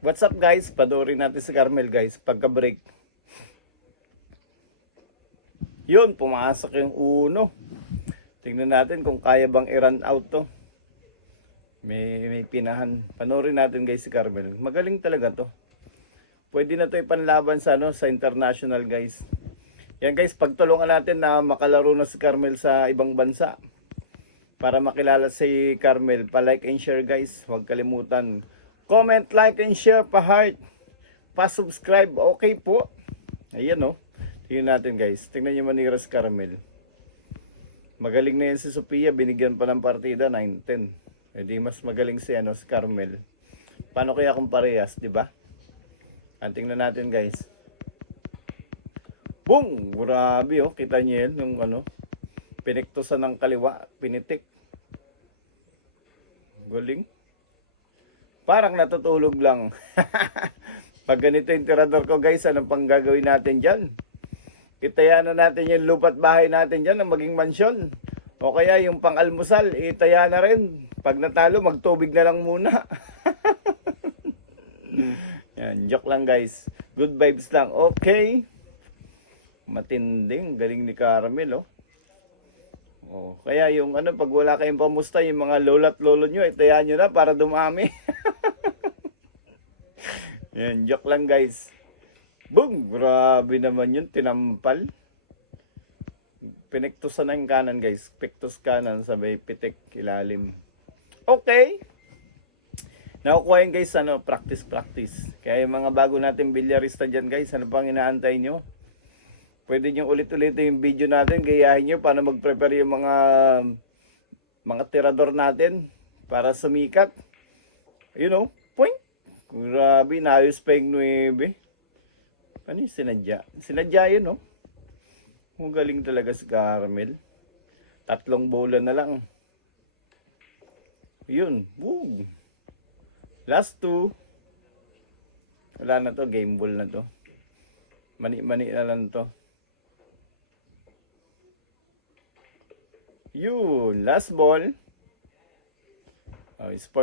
What's up guys? Panoorin natin si Carmel guys. Pagka-break. Yun, pumasok yung uno. Tingnan natin kung kaya bang i-run out to. May pinahan. Panoorin natin guys si Carmel. Magaling talaga to. Pwede na to ipanlaban sa sa international guys. Yan guys, pagtulungan natin na makalaro na si Carmel sa ibang bansa. Para makilala si Carmel, pa-like and share guys. Huwag kalimutan. Comment, like, and share, pa-heart. Pa-subscribe. Okay po. Ayan o. Tingnan natin guys. Tingnan nyo manira si Carmel. Magaling na yan si Sophia. Binigyan pa ng partida. 9-10. E di mas magaling si, si Carmel. Paano kaya kung parehas, di ba? Tingnan natin guys. Boom! Grabe oh. Kita nyo yan. Yung piniktusan ng kaliwa. Pinitik. Galing. Parang natutulog lang. Pag ganito yung tirador ko guys, anong pang gagawin natin dyan? Itaya na natin yung lupa't bahay natin dyan na maging mansyon. O kaya yung pang-almusal, itaya na rin. Pag natalo, magtubig na lang muna. Yan, joke lang guys. Good vibes lang. Okay. Matinding. Galing ni Carmel oh. Kaya yung pag wala kayong pamusta, yung mga lola't lolo nyo, itaya nyo na para dumami. Yan, joke lang guys. Boom! Grabe naman yun, tinampal. Piniktusan na yung kanan guys. Piktus kanan, sabay pitik, ilalim. Okay. Nakukuha yun guys, practice. Kaya yung mga bago natin bilyarista dyan guys, ano pang inaantay nyo? Pwede nyo ulit-ulitin yung video natin, gayahin nyo paano mag-prepare yung mga tirador natin para sumikat. Point. Grabe, naayos pa yung 9. Ano yung sinadya? Sinadya yun, Galing talaga si Carmel. 3 bola na lang. Yun. Woo! Last 2. Wala na to. Game ball na to. Mani-mani na lang to. Yun. Last ball. Sport.